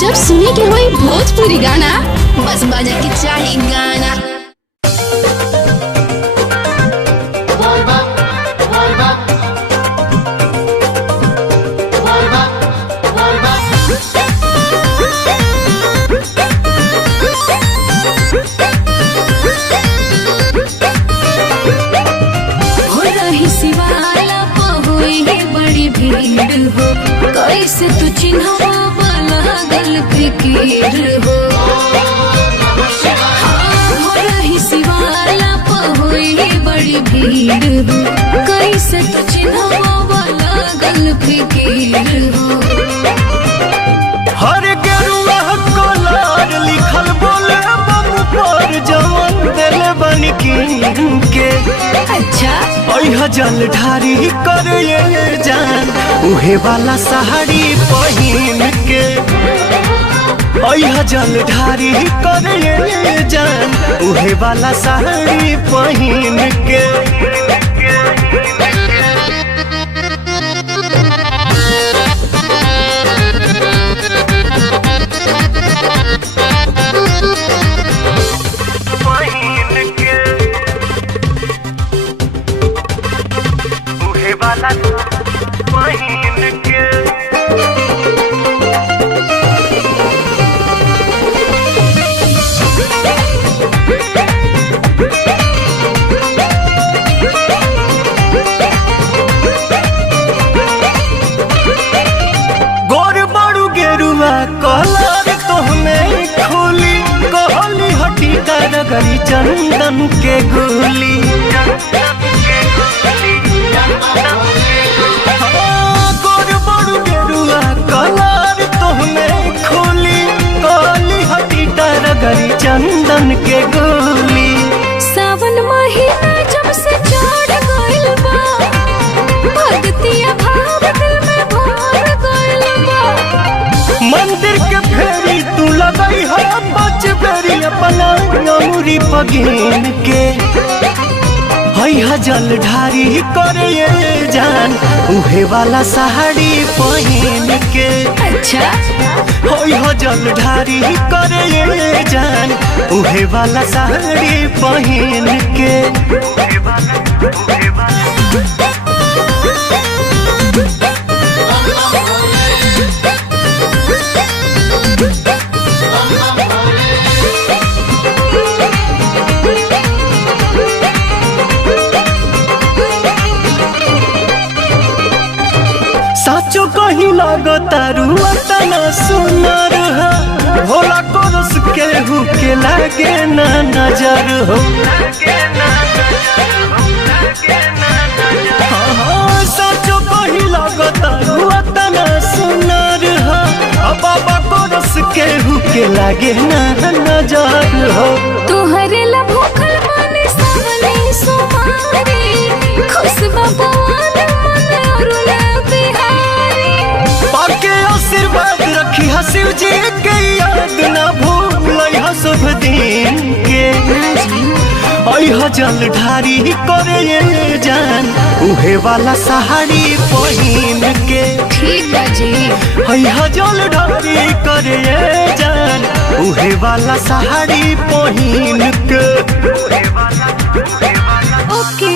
जब सुने के होई भोजपुरी गाना, बस बजे के चाही गाना। कैसे तू चिन्हवा लागल फिकीर हो हो रही सिवाला पहुए बड़ी भीड़ हो कैसे तू चिन्हवा लागल फिकीर हो हर गेरुआ कलर लिखल बोले बम पर जवन दिल बन के अच्छा जल ढारी कर ये जान उहे वाला साड़ी पहिन के जल ढारी कर ये जान उहे वाला साड़ी पहिन के कलर तो हमें खोली कहली हटी गरी चंदन के गोली गोर बड़ू गेरुआ कलर तो हमें खोली कहली हटी गरी चंदन के गोली। सावन महीना जब से चढ़ गइल बा भक्तिया भाव दिल में भर गइल बा मंदिर के फेरी तू लगई है बच बेरी अपना अमूरी पगीन के जल ढारी कर ये जान उहे वाला साड़ी पहिन के अच्छा जल ढारी कर ये जान उहे वाला साड़ी पहिन के साचो कहीं लगता रुआ तना सुनर हो भोला कोरस केहू के लागे ना नजर हो साचो कहीं लगता रुआ तना सुनर हो बाबा कोरस केहू के लागे ना नजर हो तुहरे ला भूखल माने सावने सुमारी खुशबा पवन मन अरुला बिहारी पाके आशीर्वाद रखी शिव जी के याद ना भूल शुभ दिन के जल ढारी कर ये जान उहे वाला साड़ी पहिन के ठीक है जी जल ढारी कर ये जान उहे वाला साड़ी पहिन के ओके।